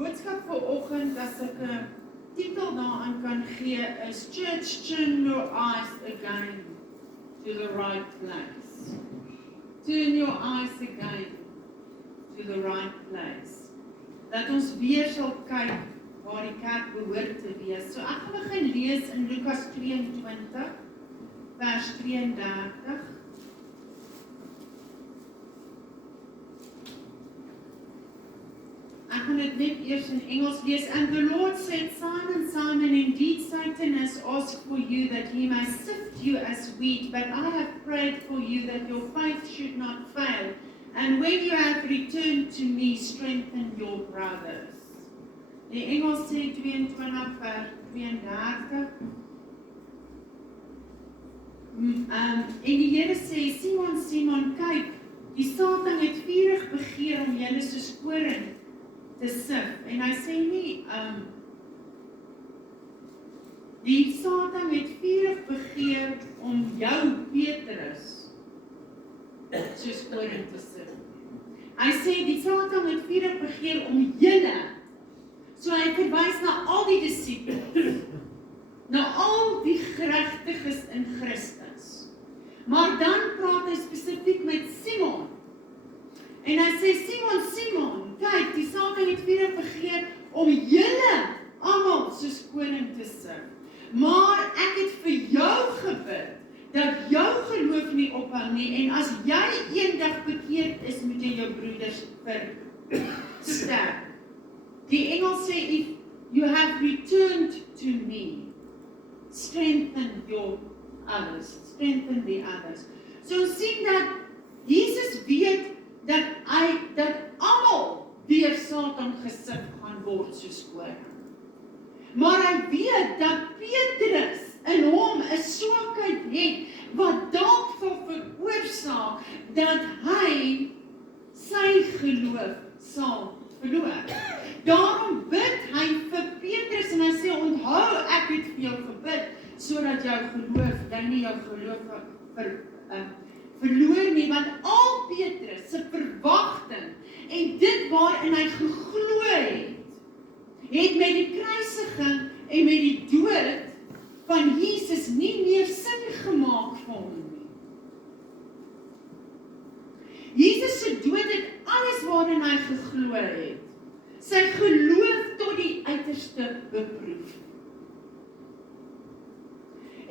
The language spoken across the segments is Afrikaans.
boodskap vanoggend, as ek 'n titel daaraan kan gee, is Church, turn your eyes again to the right place. Turn your eyes again to the right place. Dat ons weer sal kyk waar die kerk behoort te wees. So ek gaan begin lees in Lukas 22, vers 32. Ek gaan dit net eers in Engels lees. And the Lord said, Simon, Simon, indeed Satan has asked for you that he may sift you as wheat, but I have prayed for you that your faith should not fail. And when you have returned to me, strengthen your brothers. Die Engels sê 22 vers 32. En die Here sê, Simon, Simon, kyk, die Satan het vurig begeer om julle soos koring te sif. En hy sê nie, die Satan het vurig begeer om jou, Petrus, soos koring te sif. Hy sê, die Satan het vurig begeer om julle. So hy verwys na al die disippels, na al die geregtiges in Christus. Maar dan praat hy spesifiek met Simon. En hy sê, Simon, Simon, kyk, die Satan het vurig begeer om julle almal soos koning te sif. Maar ek het vir jou gebid, dat jou geloof nie ophou nie, en as jy eendag bekeerd is, moet jy jou broeders versterk. Die Engels sê, if you have returned to me, strengthen your others, strengthen the others. So sien dat Jesus weet dat almal deur Satan gesif gaan word soos koring. Maar hy weet dat Petrus in hom 'n swakheid het wat dalk sal veroorsaak dat hy sy geloof sal verloor. Daarom bid hy vir Petrus en hy sê, onthou, ek het vir jou gebid, sodat jou geloof, jy nie jou geloof verloor nie, want al Petrus se verwagting en dit waarin hy geglo het met die kruisiging en met die dood van Jesus nie meer sin gemaak vir hom nie. Jesus se dood het alles waarin hy geglo het, sy geloof tot die uiterste beproef.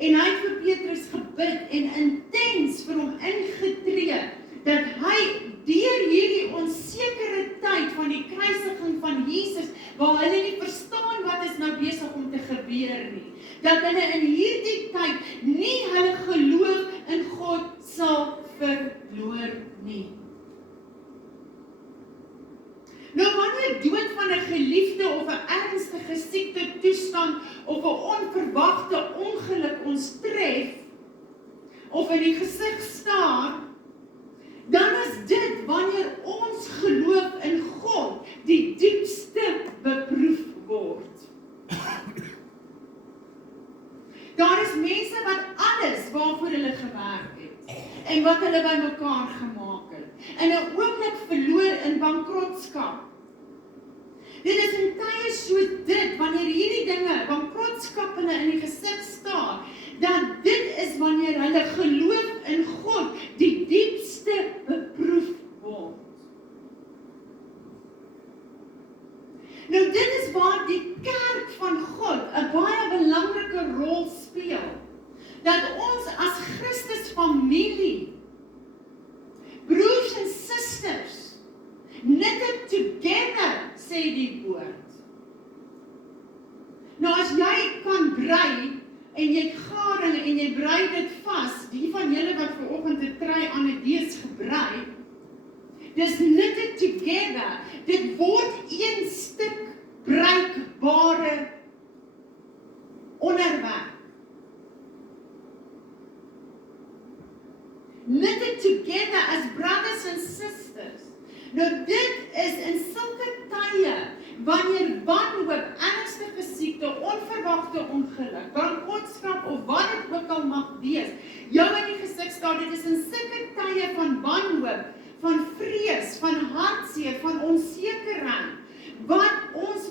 En hy het vir Petrus gebid en intens vir hom ingetree, dat hy deur hierdie onsekere tyd van die kruisiging van Jesus, waar hulle nie verstaan wat is nou besig om te gebeur nie, dat hulle in hierdie tyd nie hulle geloof in God sal verloor nie. Nou wanneer dood van 'n geliefde of 'n ernstige siekte toestand of 'n onverwagte ongeluk ons tref of in die gesig staar, dan is dit wanneer ons geloof in God die diepste beproef word. Daar is mense wat alles waarvoor hulle gewerk het en wat hulle bymekaar gemaak het, in 'n oomblik verloor in bankrotskap. Dit is in tye so dit, wanneer hierdie dinge, bankrotskap hulle in die gesig staar, dat dit is wanneer hulle geloof in God die diepste beproef word. Nou dit is waar die kerk van God 'n baie belangrike rol speel. Dat ons as Christus familie, broers en susters, knitted together, sê die woord. Nou as jy kan brei, en jy het garing en jy brei dit vas, die van julle wat vanoggend 'n trui aan 'n dees gebrei, dis knitted together, dit word een stuk bruikbare onderwerp. Knitted together as brothers and sisters. Nou dit is in sulke tye, wanneer wanhoop, ernstige siekte, onverwagte ongeluk, bankrotskap of wat dit ook al mag wees, jou in die gesig staar, dit is in sulke tye van wanhoop, van vrees, van hartseer, van onsekerheid, wat ons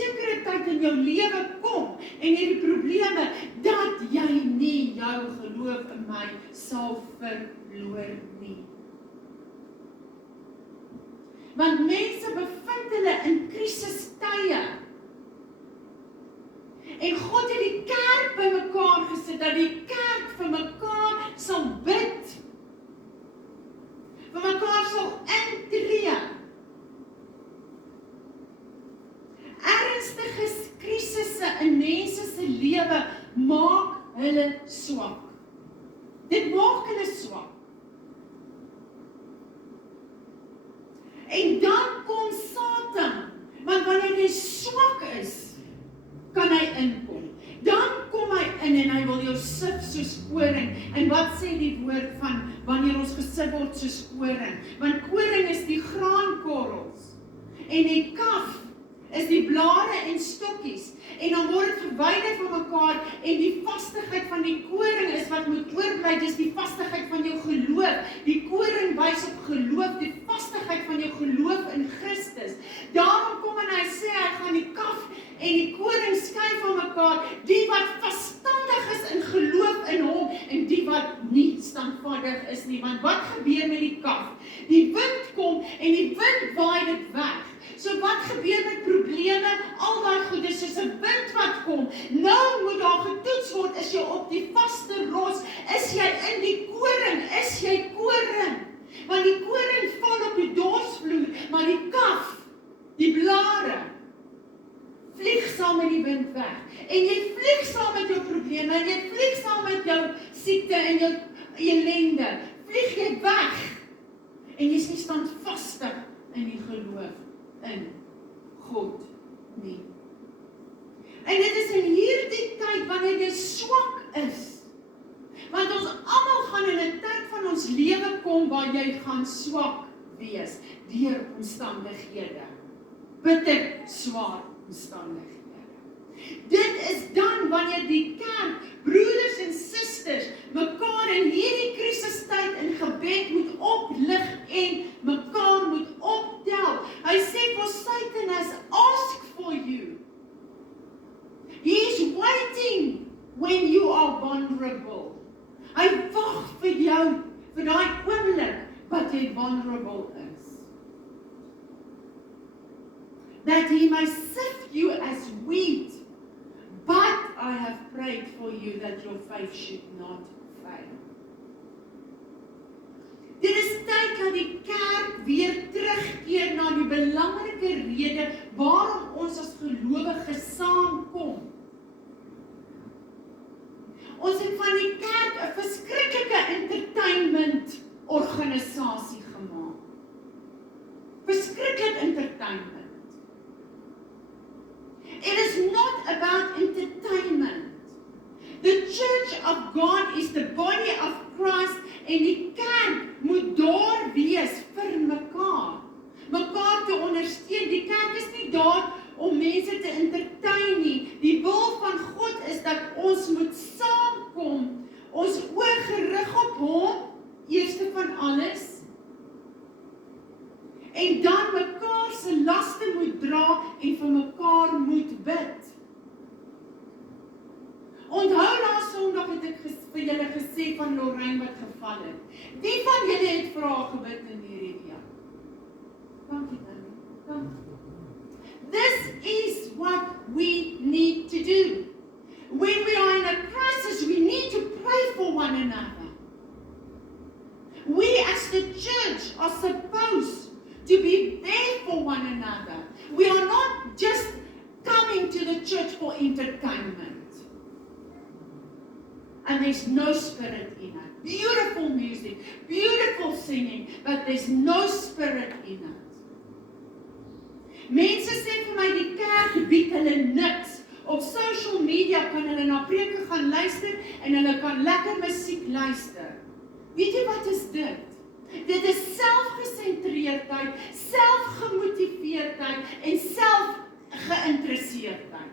sekere tyd in jou lewe kom, en hierdie probleme, dat jy nie jou geloof in my sal verloor nie. Want mense bevind hulle in krisistye. En God het die kerk by mekaar gesit, dat die kerk vir mekaar sal bid, vir mekaar sal intree. Ernstige krisisse in mense se lewe maak hulle swak. Dit maak hulle swak. En dan kom Satan, want wanneer jy swak is, kan hy inkom. Dan kom hy in en hy wil jou sif soos koring. En wat sê die woord van wanneer ons gesif word soos koring? Want koring is die graankorrels en die kaf is die blare en stokkies. En dan word dit verwyder van mekaar en die vastigheid van die koring is wat moet oorbly, dis die vastigheid van jou geloof. Die koring wys op geloof, die vastigheid van jou geloof in Christus. Daarom kom en hy sê, hy gaan die kaf en die koring skei van mekaar, die wat verstandig is in geloof in hom, en die wat nie standvaardig is nie. Want wat gebeur met die kaf? Die wind kom en die wind waai dit weg. So wat gebeur met probleme? Al daai goedes soos 'n wind wat kom. Nou moet daar getoets word, is jy op die vaste rots? Is jy in die koring? Is jy koring? Want die koring val op die dorsvloer, maar die kaf, die blare, vlieg saam met die wind weg. En jy vlieg saam met jou probleme, en jy vlieg saam met jou siekte en jou ellende. Vlieg jy weg. En jy is nie standvastig in die geloof in God nie. En dit is in hierdie tyd, wanneer jy swak is, want ons almal gaan in 'n tyd van ons lewe kom, waar jy gaan swak wees, deur omstandighede, bitter swaar omstandighede. Dit is dan wanneer die kerk, broeders en susters, mekaar in hierdie krisistyd in gebed moet oplig en mekaar moet optel. Hy sê, for Satan has asked for you. He is waiting when you are vulnerable. Hy wag vir jou, vir daai oomblik wat jy vulnerable is. That he may sift you as wheat, but I have prayed for you that your faith should not fail. Dit is tyd dat die kerk weer terugkeer na die belangrike rede waarom ons as gelowiges saamkom. Ons het van die kerk 'n verskriklike entertainment organisasie gemaak. Verskriklik entertainment. It is not about entertainment. The church of God is the body of Christ, en die kerk moet daar wees vir mekaar. Mekaar te ondersteun. Die kerk is nie daar om mense te entertain nie. Die wil van God is dat ons moet saamkom, ons oë gerig op hom, eerste van alles, en dan mekaar se laste moet dra en vir mekaar moet bid. Onthou laas Sondag het ek vir julle gesê van Lorraine wat geval het. Wie van julle het vir haar gebid in hierdie week? Dankie, Tannie. Dankie. This is what we need to do. When we are in a crisis, we need to pray for one another. We as the church are supposed to be there for one another. We are not just coming to the church for entertainment. And there's no spirit in it. Beautiful music, beautiful singing, but there's no spirit in it. Mense sê vir my, die kerk bied hulle niks. Op social media kan hulle na preke gaan luister en hulle kan lekker musiek luister. Weet jy wat is dit? Dit is selfgesentreerdheid, selfgemotiveerdheid en selfgeïnteresseerdheid.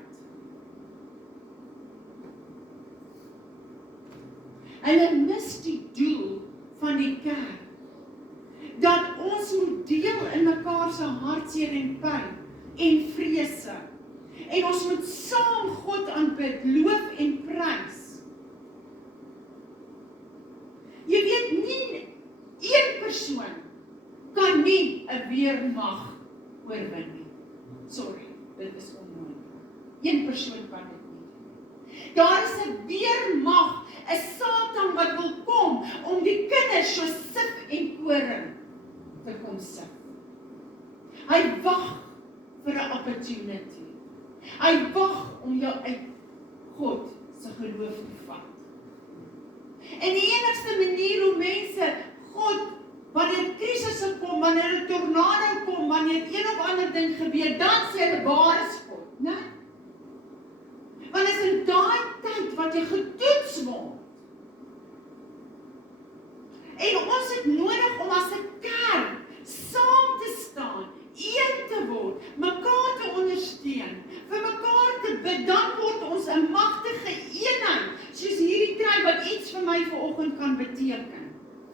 Hulle mis die doel van die kerk. Dat ons moet deel in mekaar se hartseer en pyn en vrese. En ons moet saam God aanbid, loof en prys. Jy weet nie, een persoon kan nie 'n weermag oorwin nie. Sorry, dit is onmoontlik. Een persoon kan dit nie. Daar is 'n weermag, 'n Satan wat wil kom om die kinders so sif en koring te kom sif. Hy wag vir 'n opportunity. Hy wag om jou uit God se geloof te vat. En die enigste manier hoe mense God, wanneer krisisse kom, wanneer 'n tornado kom, wanneer een of ander ding gebeur, dan sê hulle, waar is God, né? Want is in daai tyd wat jy getoets word. En ons het nodig om as 'n kerk saam te staan, een te word, mekaar te ondersteun, vir mekaar te bid, dan word ons 'n magtige eenheid, soos hierdie tyd wat iets vir my vanoggend kan beteken,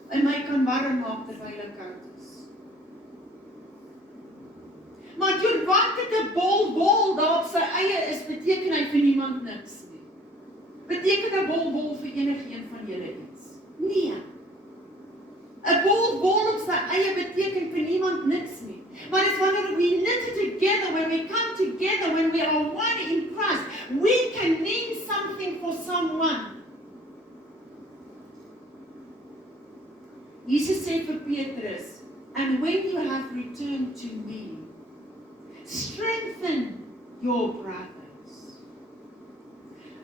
en my kan warm maak terwyl ek koud is. Maar jy wat het 'n bol daar op sy eie is, beteken hy vir niemand niks nie. Beteken 'n bol vir enigeen van julle iets? Nee. 'n bol op sy eie beteken vir niemand niks nie. Maar it's wanneer we knit together, when we come together, when we are one in Christ, we can mean something for someone. Jesus sê vir Petrus, and when you have returned to me, strengthen your brothers.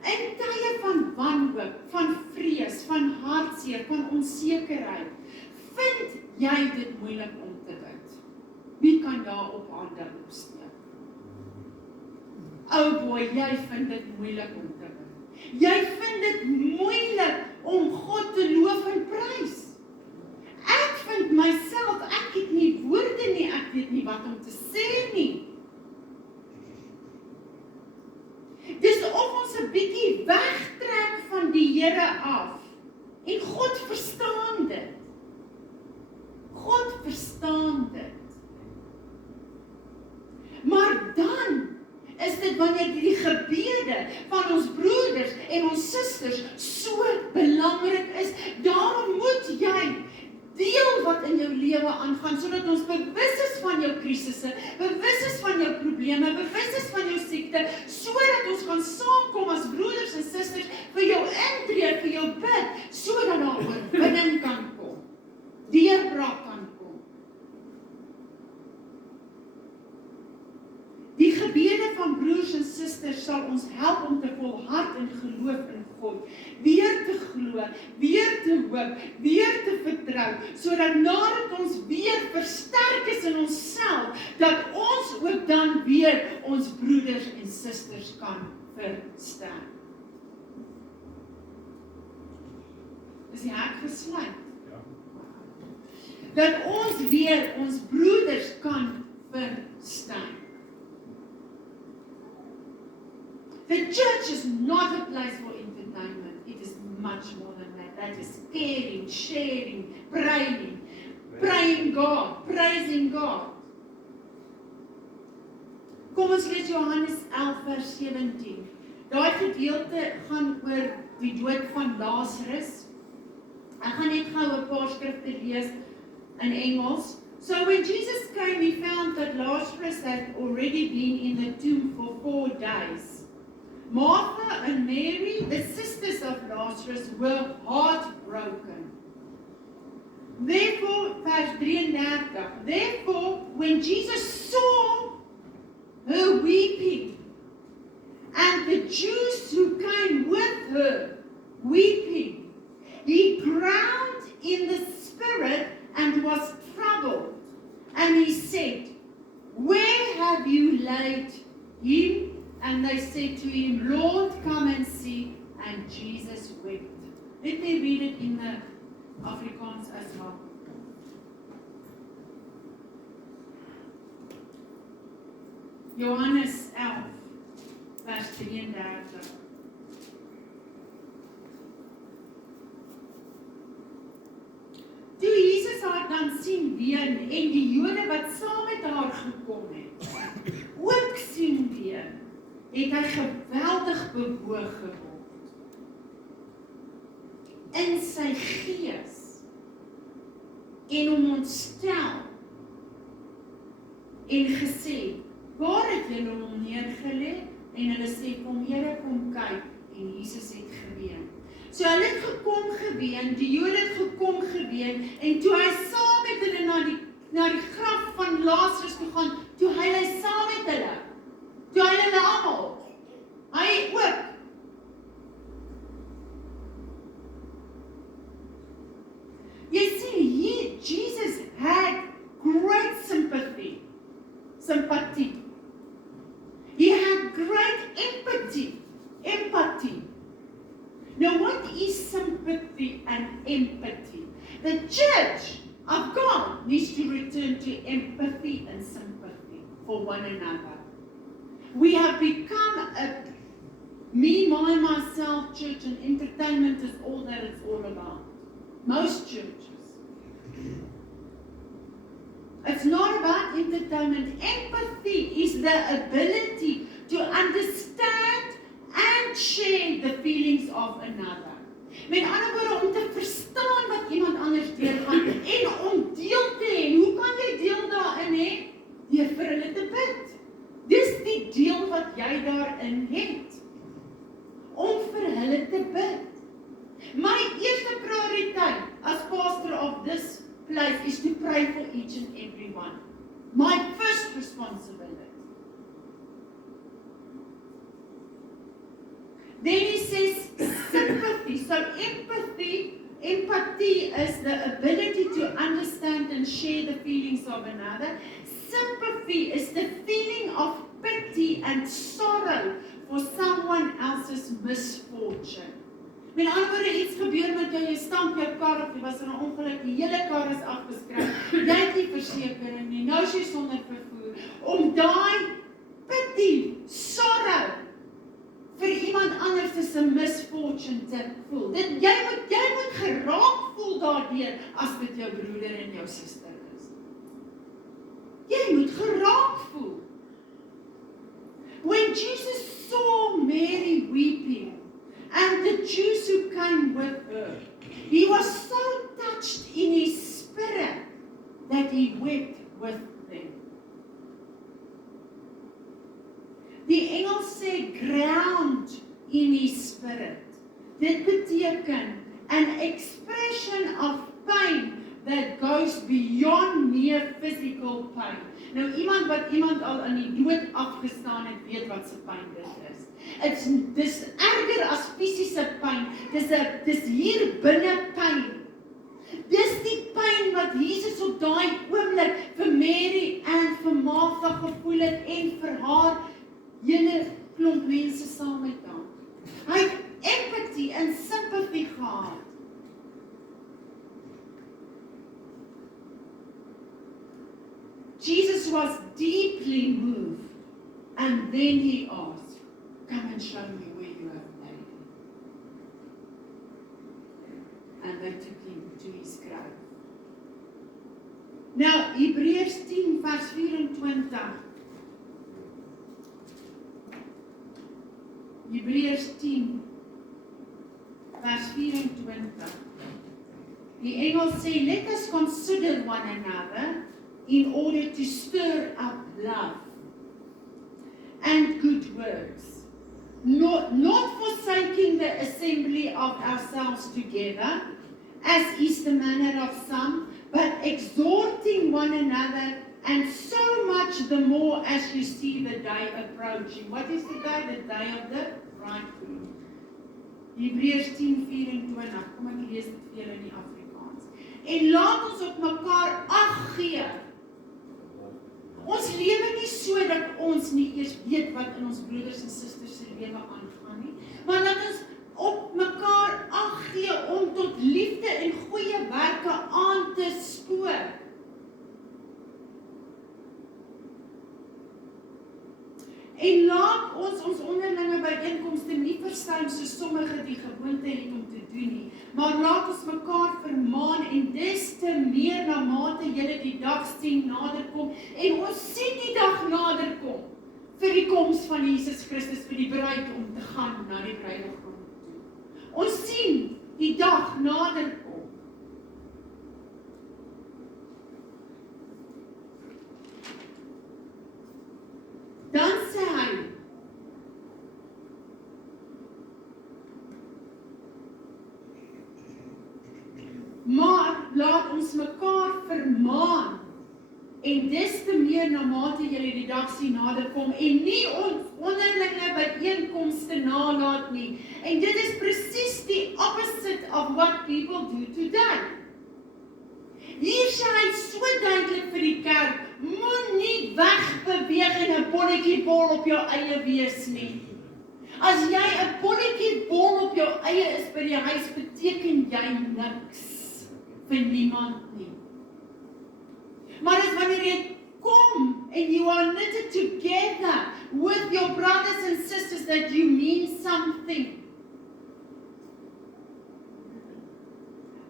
In tye van wanhoop, van vrees, van hartseer, van onsekerheid, vind jy dit moeilik om te bid? Wie kan daar op hande opsteek? Oh boy, jy vind dit moeilik om te bid. Jy vind dit moeilik om God te loof en prys. Ek vind myself, ek het nie woorde nie, ek weet nie wat om te sê nie. Dis of ons 'n bietjie wegtrek van die Here af. En God verstaan dit. God verstaan dit. Maar dan is dit wanneer die gebede van ons broeders en ons susters so belangrik is. Daarom moet jy deel wat in jou lewe aangaan, sodat ons bewus is van jou krisisse, bewus is van jou probleme, bewus is van jou siekte, sodat ons kan saamkom as broeders en susters vir jou intree, vir jou bid, sodat daar oorwinning kan kom, deurbraak kan kom. Die gebede van broers en susters sal ons help om te volhard in geloof in God, weer te glo, weer te hoop, weer te vertrou, sodat nadat ons weer versterk is in onsself, dat ons ook dan weer ons broeders en susters kan versterk. Is die hek gesluit? Ja. Dat ons weer ons broeders kan versterk. The church is not a place for entertainment. It is much more than that. That is caring, sharing, praying God, praising God. Kom ons lees Johannes 11 vers 17. Daai gedeelte gaan oor die dood van Lazarus. Ek gaan net gou 'n paar skrifte lees in Engels. So when Jesus came, he found that Lazarus had already been in the tomb for 4 days. Martha and Mary, the sisters of Lazarus, were heartbroken. Therefore, vers 33, therefore, when Jesus saw her weeping, and the Jews who came with her weeping, he groaned in the spirit and was troubled. And he said, where have you laid him? And they said to him, Lord, come and see. And Jesus wept. Let me read it in the Afrikaans as well. Johannes 11, vers 33. Toe Jesus haar dan sien ween en die Jode wat saam met haar gekom het, ook sien ween, het hy geweldig bewoog geword. In sy gees, en hom ontstel, en gesê, waar het julle hom neergelê? En hulle sê, kom Here, kom kyk, en Jesus het geween. So hulle het gekom geween, die Jode het gekom geween, en toe hy saam met hulle na die graf van Lazarus toe gaan, toe hy saam met hulle, toe hy hulle almal, hy ook. Jy sien, Jesus had great sympathie. He had great empathy. Now what is sympathy and empathy? The church of God needs to return to empathy and sympathy for one another. We have become a me, myself church, and entertainment is all that it's all about. Most churches. It's not about entertainment. Empathy is the ability to understand and share the feelings of another. Met ander woorde, om te verstaan wat iemand anders deurgaan en om deel te hê. Hoe kan jy deel daarin hê? Deur vir hulle te bid. Dis die deel wat jy daarin het. Om vir hulle te bid. My eerste prioriteit as pastor of this place is to pray for each and every one. My first responsibility. Then he says sympathy. So empathy is the ability to understand and share the feelings of another. Sympathy is the feeling of pity and sorrow for someone else's misfortune. Met ander woorde, iets gebeur met jou, jy stamp jou kar op, jy was in 'n ongeluk, die hele kar is afgeskryf, jy het nie versekering nie, nou is jy sonder vervoer, om daai pity, sorrow, vir iemand anders se misfortune te voel. Jy moet geraak voel daardeur, as dit jou broeder en jou suster is. Jy moet geraak voel. When Jesus saw Mary weeping, and the Jews who came with her, he was so touched in his spirit that he wept with them. Die Engels sê ground in his spirit. Dit beteken an expression of pain that goes beyond mere physical pain. Nou iemand wat al in die dood afgestaan het, weet wat se pyn dit is. Dis erger as fisiese pyn. Dis hier binne pyn. Dis die pyn wat Jesus op daai oomblik vir Mary en vir Martha gevoel het en vir haar hele klomp mense saam met haar. Hy het empathy en sympathy gehad. Jesus was deeply moved, and then he asked, "Come and show me where you have laid him." And they took him to his grave. Now, Hebreërs 10 vers 24. Hebreërs 10 vers 24. Die Engels sê, "Let us consider one another in order to stir up love and good works, not forsaking the assembly of ourselves together, as is the manner of some, but exhorting one another, and so much the more as you see the day approaching." What is the day? The day of the bridegroom. Hebreërs 10:24. Kom ek lees dit vir julle in die Afrikaans. En laat ons op mekaar ag gee. Ons lewe nie so dat ons nie eers weet wat in ons broeders en susters se lewe aangaan nie, maar dat ons op mekaar ag gee om tot liefde en goeie werke aan te spoor. En laat ons onderlinge byeenkomste nie versuim soos sommige die gewoonte het om te doen nie, maar laat ons mekaar vermaan en des te meer na mate julle die dag sien naderkom en ons sien die dag naderkom. vir die koms van Jesus Christus, vir die bruid om te gaan na die bruidegom toe. Ons sien die dag nader kom. Dan sê hy, maar laat ons mekaar vermaan, en des te meer na mate julle die dag sien naderkom, en nie ons onderlinge byeenkomste nalat nie. En dit is presies die opposite of what people do today. Hier sê hy so duidelik vir die kerk, moenie wegbeweeg en 'n bolletjiebol op jou eie wees nie. As jy 'n bolletjiebol op jou eie is by die huis, beteken jy niks vir niemand nie. Maar as wanneer jy kom and you are knitted together with your brothers and sisters that you mean something.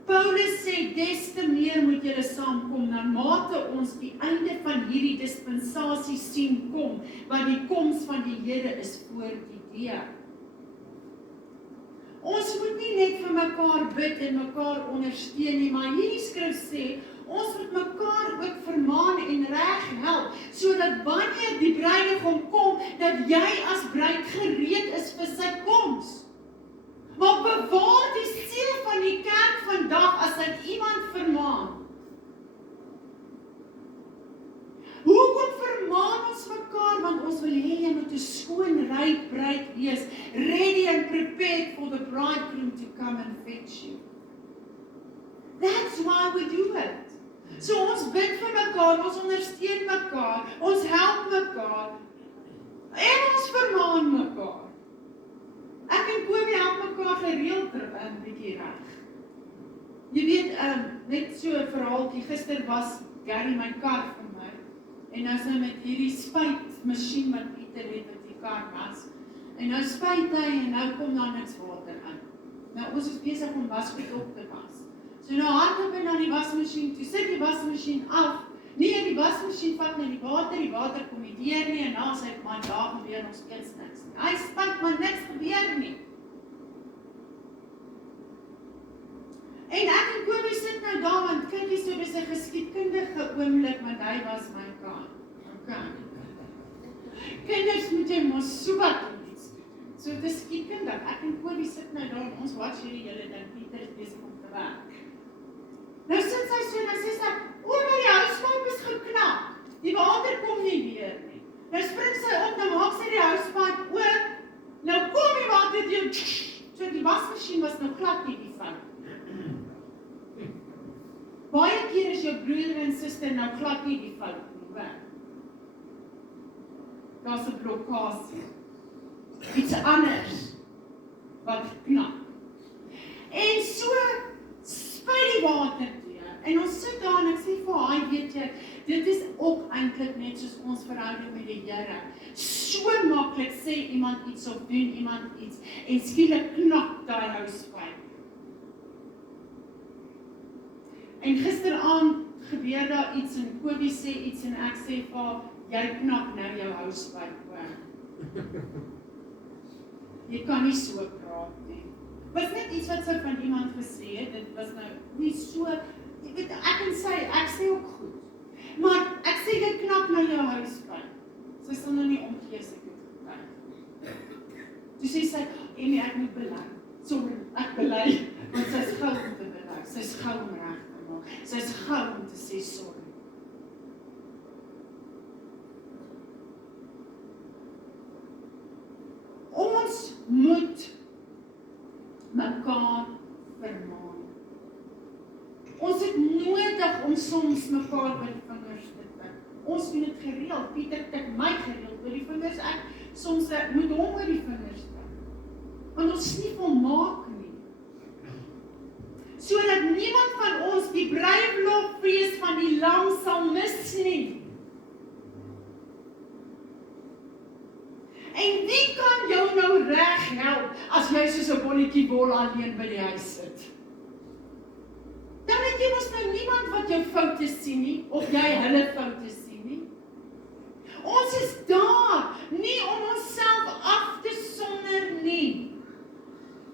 Paulus sê, des te meer moet julle saamkom, na mate ons die einde van hierdie dispensasie sien kom, want die koms van die Here is voor die deur. Ons moet nie net vir mekaar bid en mekaar ondersteun nie, maar hierdie skrif sê, ons moet mekaar ook vermaan en reg help, sodat wanneer die bruidegom kom, dat jy as bruid gereed is vir sy koms. Maar bewaar die siel van die kerk vandag as hy iemand vermaan. Hoekom vermaan ons mekaar? Want ons wil hê jy moet 'n skoon, ryp bruid wees, ready and prepared for the bridegroom to come and fetch you. That's why we do it. So ons bid vir mekaar, ons ondersteun mekaar, ons help mekaar, en ons vermaan mekaar. Ek en Kobie help mekaar gereeld 'n bietjie reg. Jy weet, net so 'n verhaaltjie, gister was Gary my kar vir my, en nou is hy met hierdie spuitmasjien wat Pieter het wat die kar was, en nou spuit hy, en nou kom daar niks water in. Nou ons is besig om wasgoed op te was. So nou hardloop hy na die wasmasjien toe, sit die wasmasjien af, nee, die wasmasjien vat net die water kom nie deur nie, en nou sê hy, maar daar gebeur nog steeds niks. Hy spuit, maar niks gebeur nie. En ek en Kobie sit nou daar, want kyk hier so, dis 'n geskiedkundige oomblik, want hy was my kant. Okay. Kinders moet jy mos so wat iets doen. So dis skiedkundig, ek en Kobie sit nou daar, en ons watch hierdie hele ding, Pieter is besig om te werk. Nou sit sy so, en dan sê sy, maar die houspyp is geknap, die water kom nie weer nie. Nou spring sy op, dan maak sy die houspyp oop, nou kom die water deur, so die wasmasjien was nou glad nie die fout. Baie keer is jou broer en suster nou glad nie die fout nie, want daar's 'n blokkade, iets anders, wat knap. En so, spuit die water deur, en ons sit daar en ek sê vir haar, weet jy, dit is ook eintlik net soos ons verhouding met die Here. So maklik sê iemand iets of doen iemand iets, en skielik knap daai houspyp. En gisteraand gebeur daar iets, en Kobie sê iets, en ek sê vir haar, jy knap nou jou houspyp, hoor. Jy kan nie so praat nie. Was net iets wat sy van iemand gesê het, dit was nou nie so, jy weet, ek sê ook goed. Maar ek sê, jy knap nou jou houspyp. Sy sal nou nie omgee as ek het gekyk. Toe sê sy, Amy, ek moet bely. Sorry, ek bely, want sy is gou om te bely. Sy is gou om reg te maak. Sy is gou om te sê sorry. Ons moet mekaar vermaan. Ons het nodig om soms mekaar by die vingers te tik. Ons doen dit gereeld. Pieter tik my gereeld by die vingers. Ek soms moet hom by die vingers tik. Want ons is nie volmaak nie. Sodat niemand van ons die bruiloftfees van die Lam sal mis nie. En wie kan jou nou reg help as jy soos 'n bolletjiebol alleen by die huis sit? Dan het jy mos nou niemand wat jou foute sien nie, of jy hulle foute sien nie. Ons is daar nie om onsself af te sonder nie.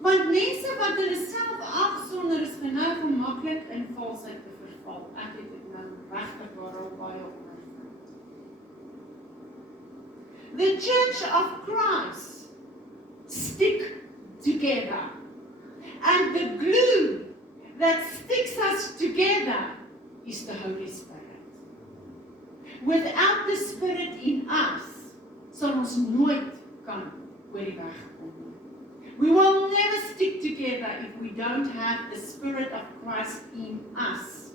Want mense wat hulle self afsonder is nou gemaklik in valsheid te verval. Ek het dit nou regtig waar baie ondervind. The Church of Christ stick together. And the glue that sticks us together is the Holy Spirit. Without the Spirit in us, sal ons nooit kan oor die weg kom nie. We will never stick together if we don't have the Spirit of Christ in us.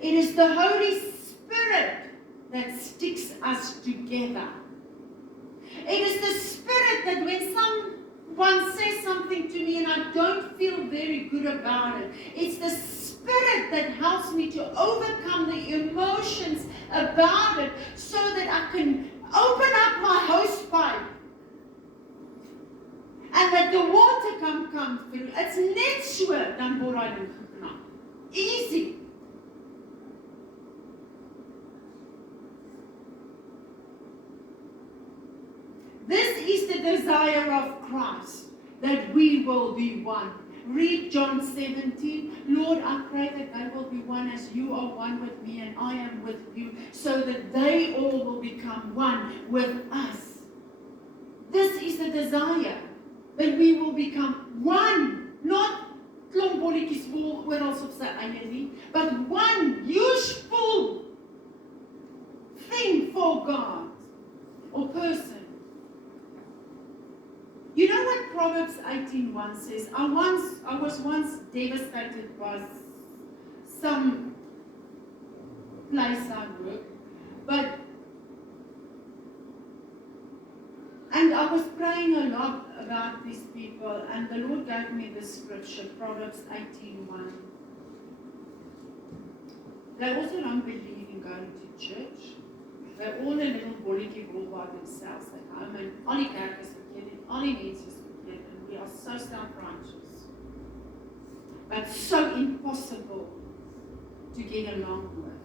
It is the Holy Spirit that sticks us together. It is the Spirit that when someone says something to me and I don't feel very good about it, it's the Spirit that helps me to overcome the emotions about it so that I can open up my hosepipe and that the water can come through. It's net so, dan word hy ding geknap. Easy. This is the desire of Christ, that we will be one. Read John 17. Lord, I pray that they will be one as you are one with me and I am with you, so that they all will become one with us. This is the desire, that we will become one, not klomp bolletjies vol oral op sy eie nie, but one useful thing for God or person. You know what Proverbs 18:1 says? I was once devastated by some place I work, and I was praying a lot about these people, and the Lord gave me this scripture, Proverbs 18:1. They also don't believe in going to church. They're all a little bolletjie vol by themselves at home, and al die kerk is verkeerd, en al die mense is verkeerd, and we are so self-righteous. But so impossible to get along with.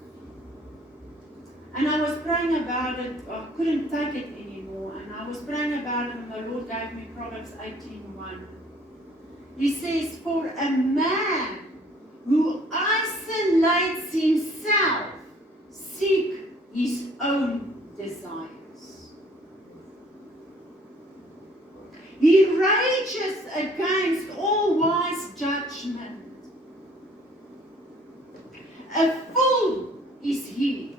And I was praying about it, I couldn't take it anymore, and I was praying about it, and the Lord gave me Proverbs 18:1. He says, for a man who isolates himself, seek his own desires. He rages against all wise judgment. A fool is he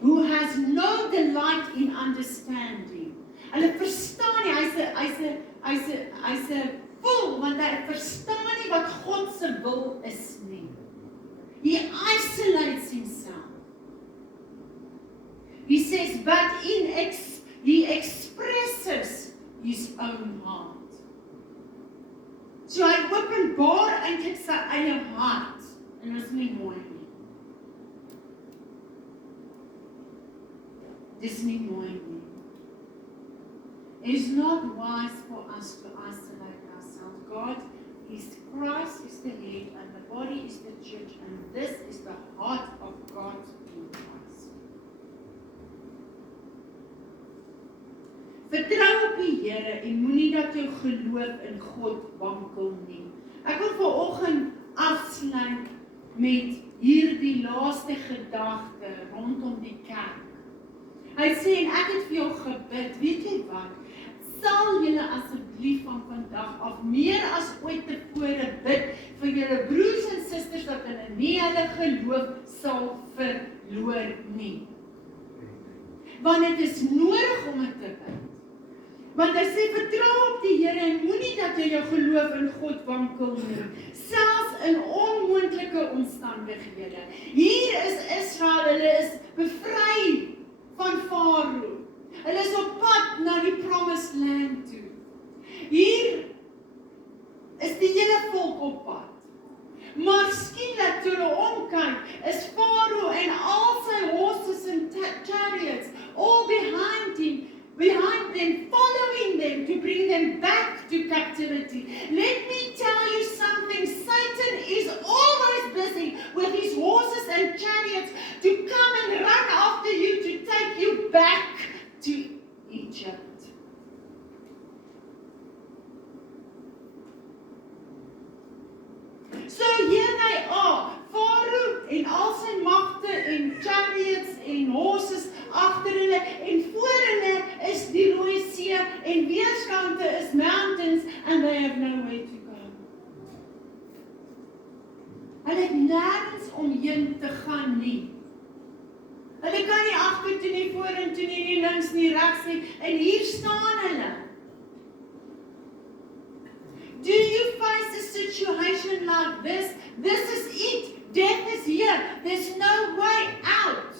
who has no delight in understanding. Hulle verstaan nie, hy's 'n fool, want hy verstaan nie wat God se wil is nie. He isolates himself. He says, but he expresses his own heart. So hy openbaar eintlik sy eie hart, en dit is nie mooi nie. Dis nie mooi nie. It is not wise for us to isolate ourselves. Christ is the head, and the body is the church, and this is the heart of God in Christ. Vertrou op die Here en moenie dat jou geloof in God wankel nie. Ek wil vanoggend afsluit met hierdie laaste gedagte rondom die kerk. Hy sê, en ek het vir jou gebid, weet jy wat? Sal julle asseblief van vandag af meer as ooit tevore bid vir julle broers en susters dat hulle nie hulle geloof sal verloor nie. Want dit is nodig om dit te bid. Want hy sê, vertrou op die Here en moenie dat jy jou geloof in God wankel nie. Selfs in onmoontlike omstandighede. Hier is Israel, hulle is bevry van Farao. Hulle is op pad na die promised land toe. Hier is die hele volk op pad. Maar skielik toe hulle omkyk, is Farao en al sy horses and chariots all behind them, following them to bring them back to captivity. Let me tell you something, Satan is always busy with his horses and chariots to come and run after you to take you back to nêrens omheen te gaan nie. Hulle kan nie agtertoe nie, vorentoe nie, links nie, regs nie, en hier staan hulle. Do you face a situation like this? This is it. Death is here. There's no way out.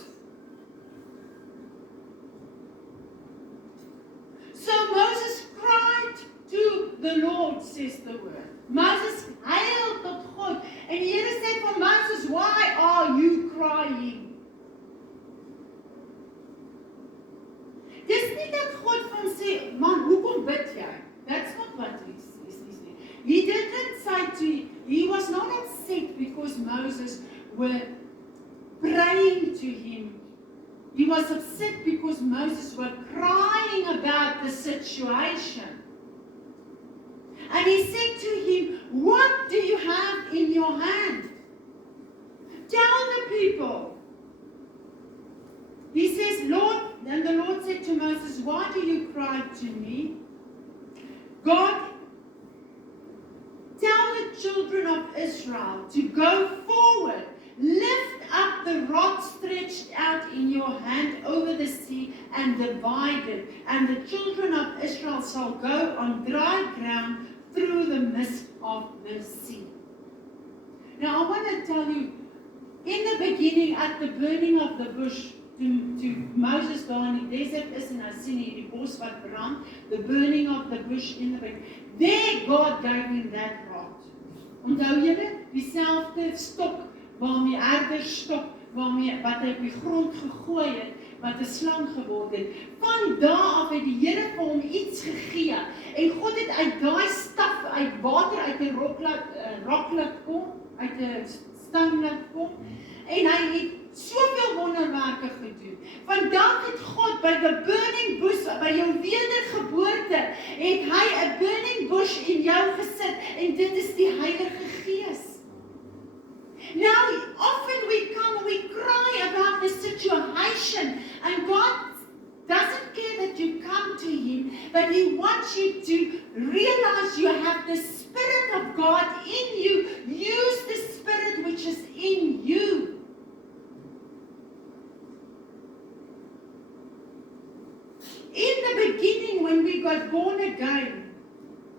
So Moses cried to the Lord, says the word. Moses huil tot God. En die Here sê vir Moses, why are you crying? Dis nie dat God van sê, man, hoekom bid jy? That's not what he is. He didn't say to, he was not upset because Moses were praying to him. He was upset because Moses were crying about the situation. And he said to him, what do you have in your hand? Tell the people. He says, Lord, and the Lord said to Moses, why do you cry to me? God, tell the children of Israel to go forward. Lift up the rod stretched out in your hand over the sea and divide it. And the children of Israel shall go on dry ground through the midst of the sea. Now I want to tell you, in the beginning, at the burning of the bush, to Moses daar in die desert is en hy sien hierdie bos wat brand, the burning of the bush in the beginning. There God gave him that rod. Onthou julle, dieselfde stok waarmee erderstok wat hy op die grond gegooi het, wat 'n slang geword het. Van daar af het die Here vir hom iets gegee en God het uit daai staf uit water uit 'n rok laat kom, uit 'n stam laat kom en hy het soveel wonderwerke gedoen. Vandag het God by the burning bush, by jou wedergeboorte, het hy 'n burning bush in jou gesit en dit is die Heilige Gees. Now, often we come and we cry about the situation and God doesn't care that you come to Him, but He wants you to realize you have the Spirit of God in you. Use the Spirit which is in you. In the beginning, when we got born again,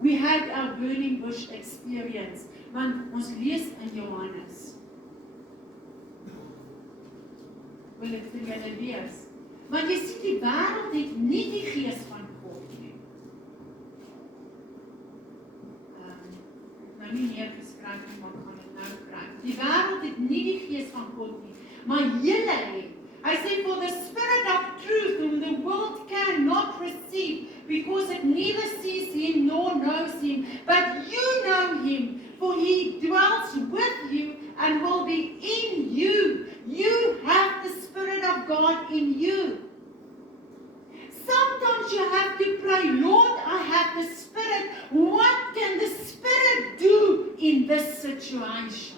we had our burning bush experience. Want ons lees in Johannes. Wil ek vir julle lees? Want jy sien, die wêreld het nie die gees van God nie. Nou nie neergeskryf nie, maar ek gaan dit nou kry. Die wêreld het nie die gees van God nie, maar julle het. I say, for the Spirit of truth whom the world cannot receive, because it neither sees Him nor knows Him, but you know Him, for He dwells with you and will be in you. You have the Spirit of God in you. Sometimes you have to pray, Lord, I have the Spirit. What can the Spirit do in this situation?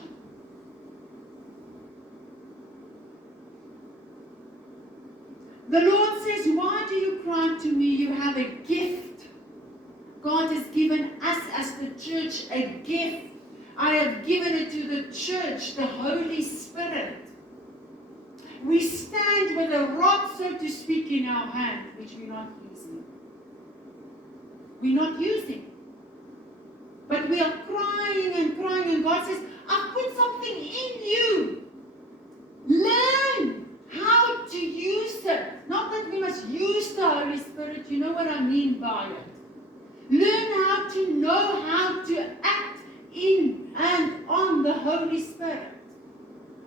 The Lord says, why do you cry to me? You have a gift. God has given us as the church a gift. I have given it to the church, the Holy Spirit. We stand with a rod, so to speak, in our hand, which we're not using. We're not using. But we are crying, and God says, I've put something in you. Learn how to use it. Not that we must use the Holy Spirit, you know what I mean by it. Learn how to know how to act in and on the Holy Spirit.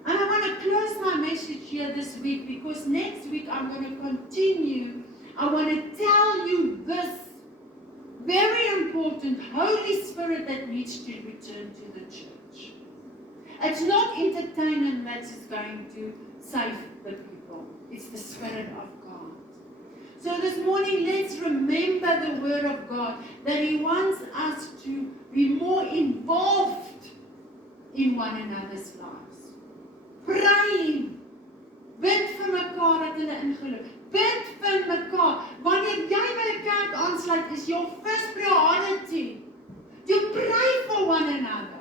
And I want to close my message here this week because next week I'm going to continue. I want to tell you this very important Holy Spirit that needs to return to the church. It's not entertainment that is going to save the people. It's the Spirit of God. So this morning, let's remember the Word of God, that He wants us to be more involved in one another's lives. Praying. Bid vir mekaar dat hulle ingeloof. Bid vir mekaar. Wanneer jy by 'n kerk aansluit, is your first priority to pray for one another.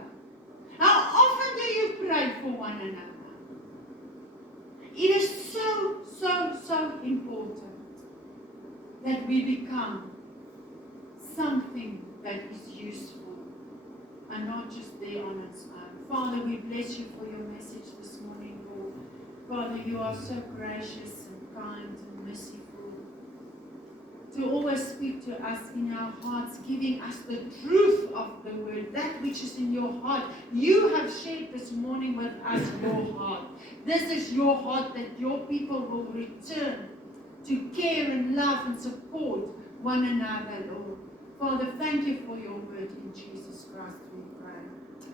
How often do you pray for another. It is so, so, so important that we become something that is useful and not just there on its own. Father, we bless you for your message this morning, Lord. Father, you are so gracious and kind and merciful to always speak to us in our hearts, giving us the truth of the word, that which is in your heart. You have shared this morning with us your heart. This is your heart, that your people will return to care and love and support one another, Lord. Father, thank you for your word. In Jesus Christ we pray.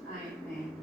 Amen.